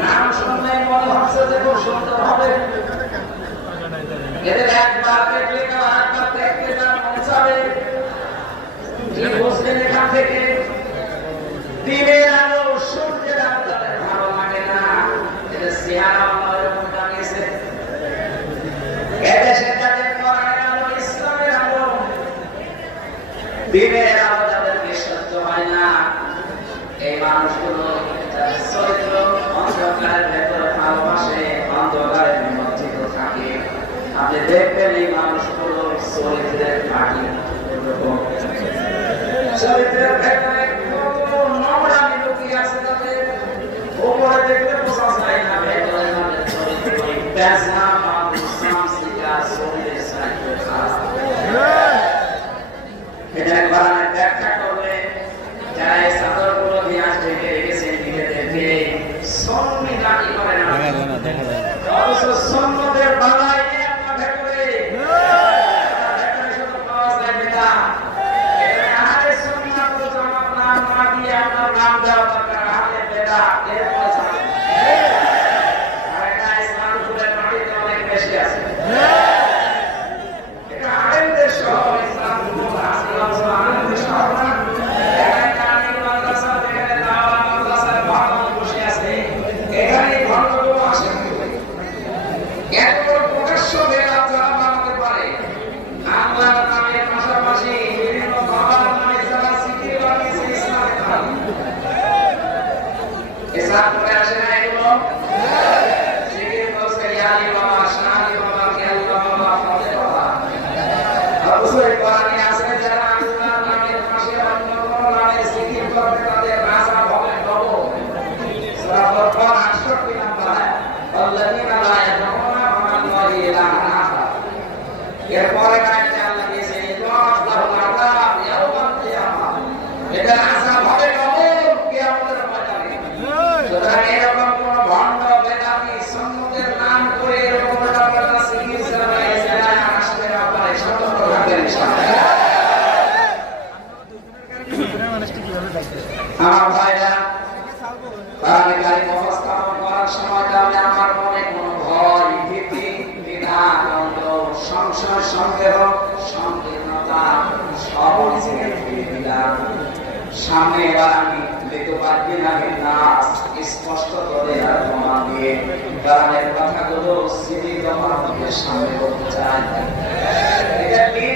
নাম শুনলে মনে হচ্ছে যে খুব সুন্দর হবে। এদের একবার দেখলে একবার দেখতে না পৌঁছাবে। বুঝলেন এখান থেকে দিনের আলো সূর্যের আলো তাদের ভালো লাগে না। এদের চেহারা এরকম দাঁড়িয়েছে। এদেশে তাদের কোরআনের আলো, ইসলামের আলো, দিনের আলো তাদেরকে সহ্য হয় না। এই মানুষগুলো চরিত্র অন্ধকারের ভেতরে ভালোবাসে, অন্ধকারের নিমজ্জিত থাকে। আপনি দেখবেন এই মানুষগুলো চরিত্রের ঘাটি, চরিত্রের ভেতরে কত নোংরামি লুকিয়ে আছে তাদের। উপরে দেখলে বোঝা যায় না, ভেতরে তাদের চরিত্র বেজা মানুষ সামসিকা চরিত্রের সাইকেল খারাপ। এটা একবার ব্যাখ্যা করলে যারা এই চাদরগুলো দিয়ে আজ ঢেকে রেখেছেন নিজেদেরকে সন্নি দাঁড়ি করে না, অবশ্য সন্ন্যদের বালাই নিয়ে আপনার ভেতরে শুধু পাওয়া যায় না। এখানে আহারে সন্ন্যাত জামাত নাম না দিয়ে আপনার নাম দেওয়া দরকার, আহলে বেদাত এরপরে যাবেন। আর এটা ইসলাম ফুলের মাটিতে অনেক বেশি আছে। এটা আলেমদের শহর, ইসলাম ফুল আলেমদের শহর না। এরপরে আল্লাহ দিয়েছে এটা আযাব হবে কিয়ামতের ময়দানে। সুতরাং এরকম কোন ভণ্ড বেদাতি সুন্নতের নাম করে এরকম একটা সিরিজ চালাইছে না, আসলে আপনারা সতর্ক থাকবেন ইনশাআল্লাহ। আমার ভাইরা, কোরআন কারীম উপস্থাপন করার সময় তাহলে আমার মনে কোনো ভয়, ভীতি, দ্বিধা, দ্বন্দ্ব, সংশয়, সন্দেহ, সংকীর্ণতা সব ছেড়ে দিলাম। সামনে এবার আমি স্পষ্ট করে আর প্রমাণ দিয়ে কোরআনের কথাগুলো সামনে বলতে চাই।